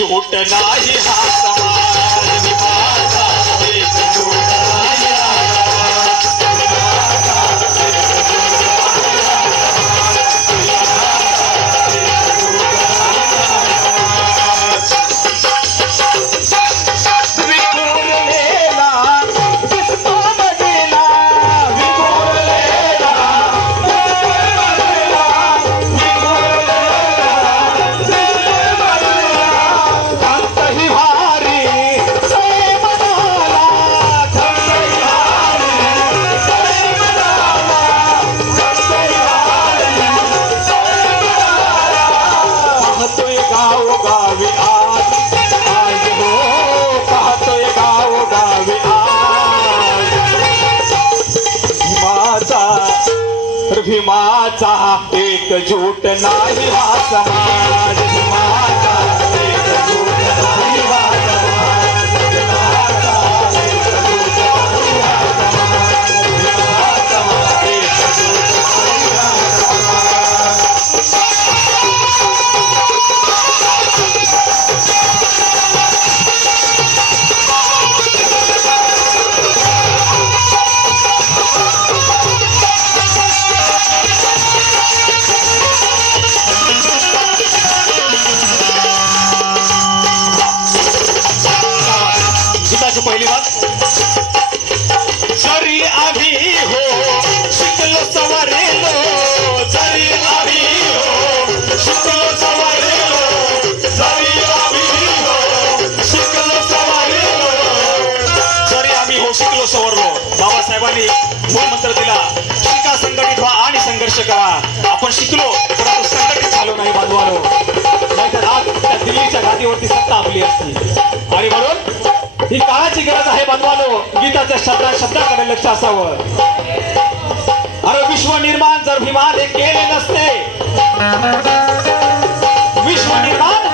एकजूट नाही हा समाज विभाचा एकजूट नाही भीमाचा एकजूट नाही हा समाज भीमाचा एकजूट नाही हा समाज भीमाचा एकजूट नाही हा समाज भीमाचा एकजूट नाही हा पहिली बात जरी आम्ही हो शिकलो सवरेलो जरी आम्ही हो शिकलो सवरेलो जरी आम्ही हो शिकलो सवरेलो जरी आम्ही हो शिकलो सवरलो बाबासाहेबांनी मूळ मंत्र दिला शिका संघटित व्हा आणि संघर्ष करा आपण शिकलो परंतु संघटित झालो नाही बांधवानो नाहीतर आज त्या दिल्लीच्या गादीवरती सत्ता आपली असती आणि म्हणून ही काळाची गरज आहे बांधवानो गीताच्या शब्दाकडे लक्ष असावं अरे विश्व निर्माण जर भीमाने केले नसते विश्व निर्माण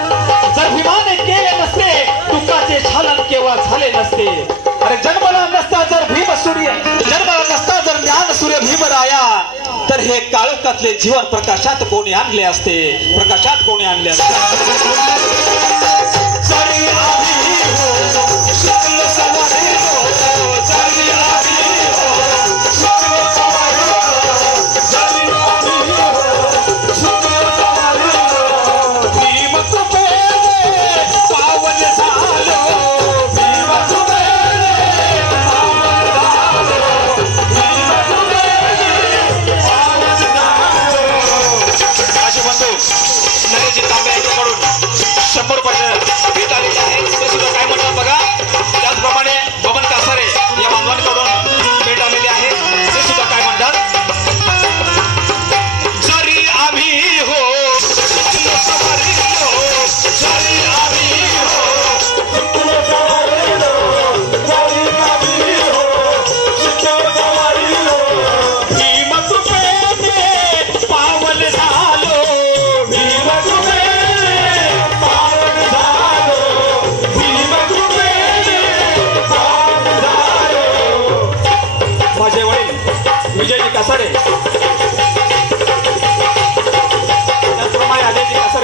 जर भीमाने केले नसते तुकाचे छालन केव्हा झाले नसते अरे जन्मला नसता जर भीम सूर्य जन्मला नसता जर ज्ञान सूर्य भीमराया तर हे काळोखातले जीवन प्रकाशात कोणी आणले असते प्रकाशात कोणी आणले असते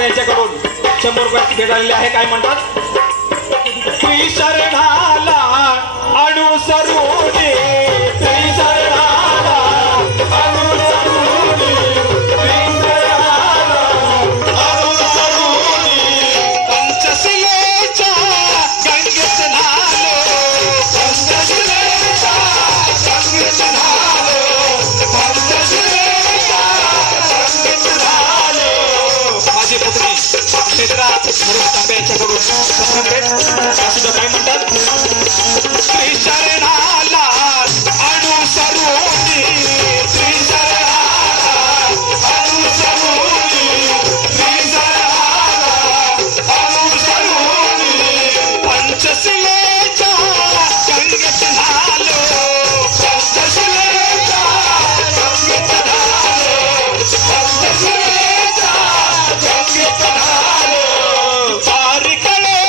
यांच्याकडून 100 रुपयाची भेट आलेली आहे काय म्हणतात श्री शरणाला अनुसरून श्री शरणाला अनुसरून श्री शरणाला अनुसरून पंचशिलेच्या गंगेत न्हालो पंचशिलेच्या गंगेत न्हालो पंचशिलेच्या गंगेत न्हालो माझी पुत्री क्षेत्रा म्हणून तांबे यांच्याकडून सुद्धा काय म्हणतात श्री शरणाला अनुसरून श्री शरणाला अनुसरून श्री शरणाला अनुसरून पंचशिलेच्या गंगेत न्हालो पंचशिलेच्या गंगेत न्हालो पंचशिलेच्या गंगेत न्हालो पार कळे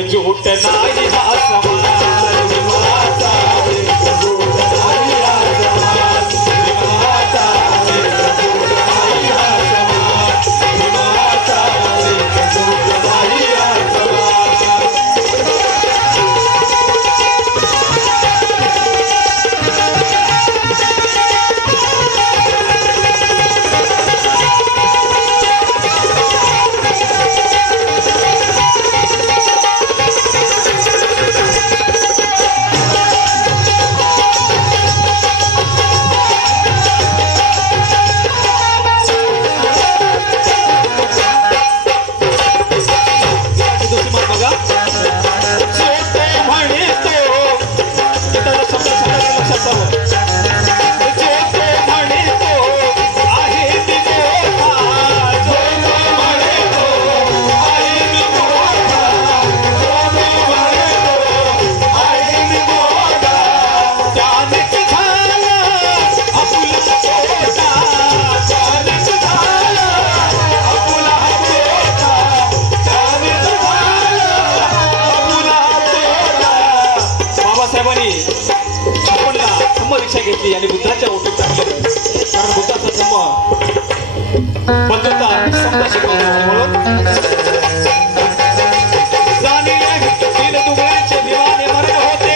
एकजूट नाही हा समाज भीमाचा एकजूट नाही हा समाज भीमाचा एकजूट नाही हा समाज भीमाचा एकजूट नाही हा समाज घेतली आणि बुद्धाच्या ओटीत टाकलं कारण बुद्धाचा धम्म बंधुता समजा शिकवला म्हणून जाणीले दीनदुबळ्यांचे भिवाने मरण होते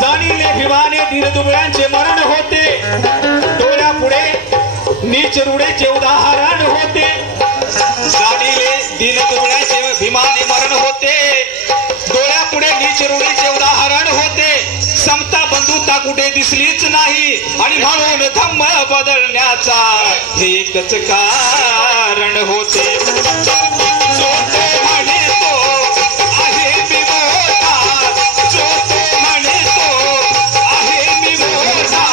जाणीले भिवाने दीनदुबळ्यांचे मरण होते डोळ्यापुढे नीच रुडेचे उदाहरण होते जाणीले दीनदुबळ्यांचे भिमाने मरण होते डोळ्यापुढे नीच रुडेचे उदाहरण होते समता बंधुता कुठे दिसलीच नाही आणि म्हणून धम्म बदलण्याचा हे एकच कारण होते जो तो म्हणे तो आहे मी मोठा जो तो म्हणे तो आहे मी मोठा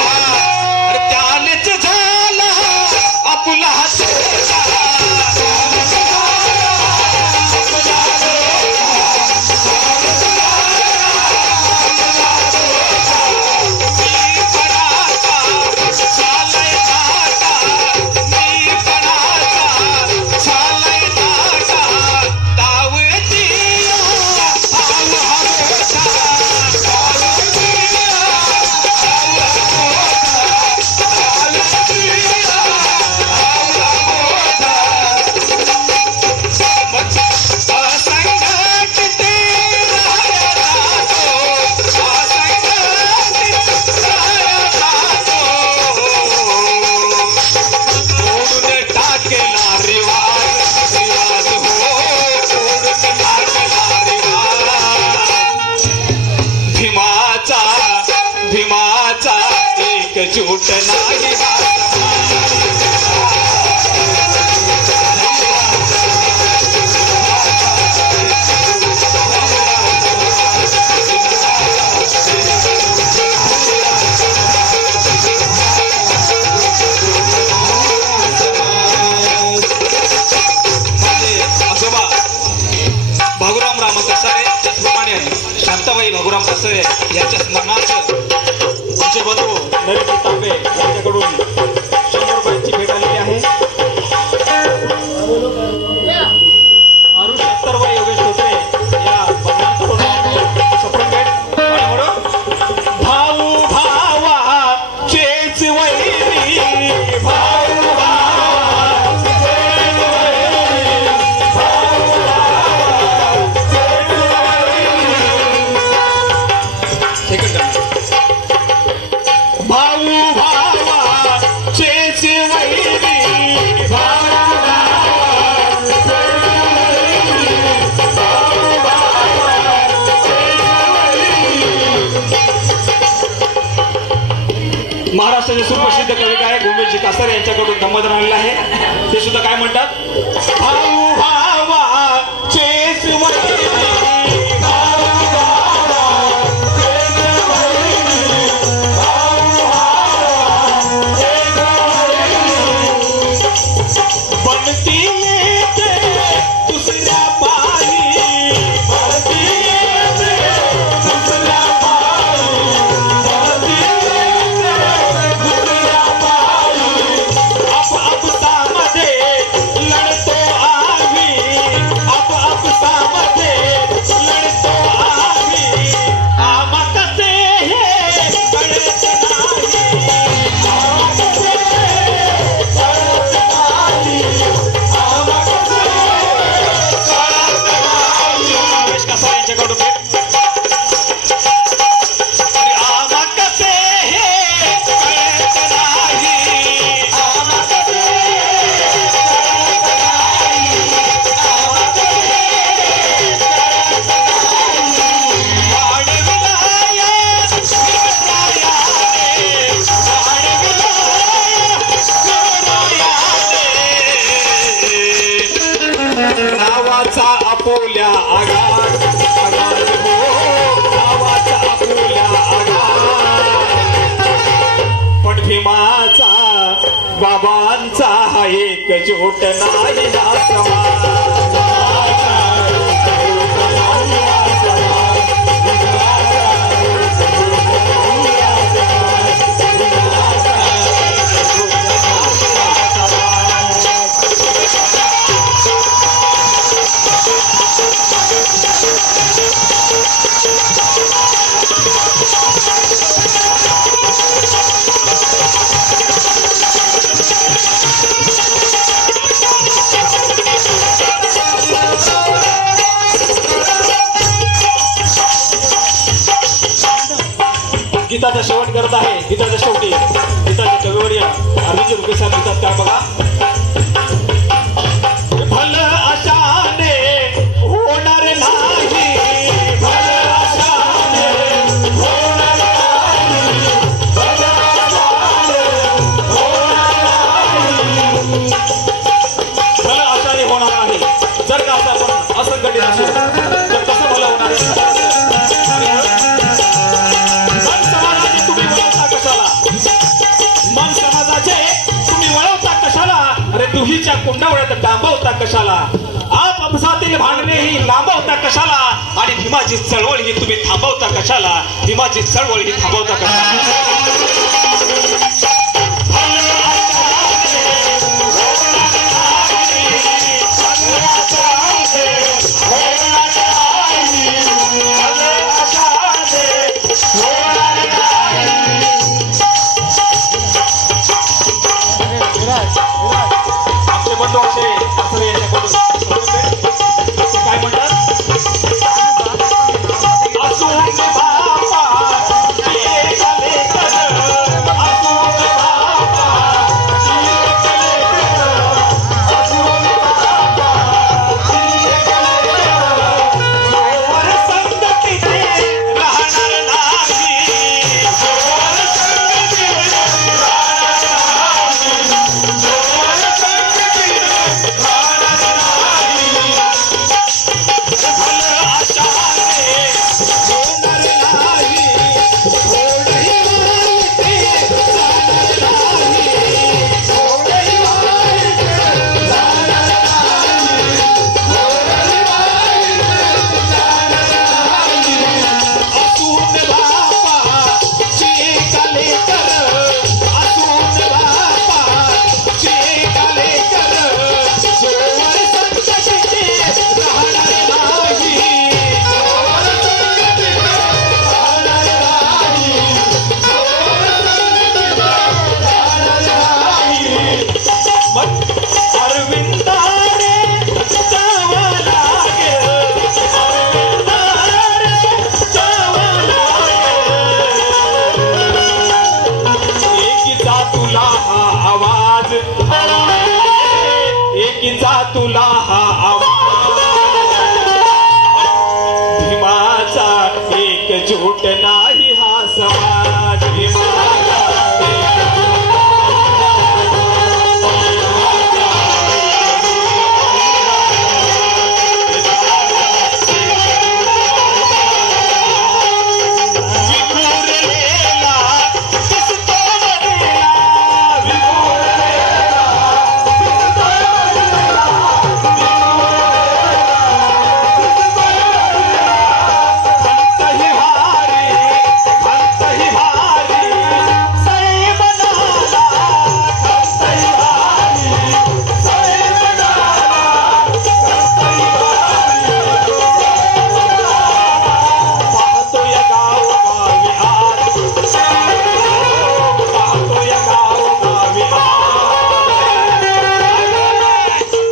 त्यानेच झाला आपला एकजूट नाही आजोबा भागुराम राम कसारे त्याचप्रमाणे शांताबाई भागुराम कसारे यांच्या स्मरणार्थ आमचे बंधू नरेंद्र तांबे यांच्याकडून 100 रुपयांची भेट आलेली आहे आरुष अत्तर व योगेश धोत्रे या बंधूंकडून सप्रण भेट आणि म्हणून भाऊ भावा चेच वैरी भाऊ भावा चेच वैरी भाऊ भावा चेच वैरी सेकंड भाऊ भावा चेच वैरी भाऊ महाराष्ट्राचे सुप्रसिद्ध कवी गायक उमेशजी कासारे यांच्याकडून धम्मदान आलेलं आहे ते सुद्धा काय म्हणतात भाऊ भावा चेच वैरी लड़तो आ आपुल्या आगार आगार हो गावाचा आपुल्या आगार पण भीमाचा बाबांचा हा एकजूट नाही हा समाज गीताचा शेवट करत आहे. गीताच्या शेवटी गीताच्या कविवर्य अरविंद रुपे साहेब लिहितात काय बघा. भल आशाने होणार नाही भल आशाने होणार नाही भल आशाने होणार नाही भल आशाने होणार आहे. जर का आपण असंघटित असू तर कसं भलं होणार आहे. मन समाजाचे तुम्ही वळवता कशाला अरे दुहीच्या कुंडावळ्यात डांबवता कशाला आप आपसातील भांडणे ही लांबवता कशाला आणि भीमाची चळवळ ही तुम्ही थांबवता कशाला भीमाची चळवळ ही थांबवता कशाला. काय म्हणतात एकीचा तुला हा आवाज भीमाचा एकजूट नाही हा समाज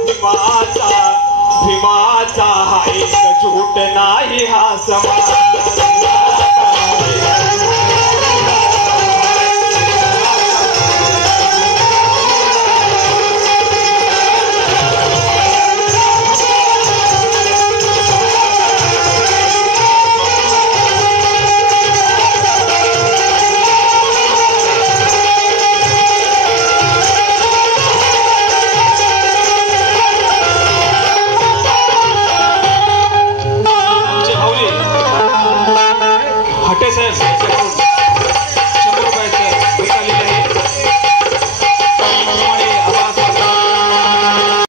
भीमाचा भीमाचा हा एकजूट नाही हा समाज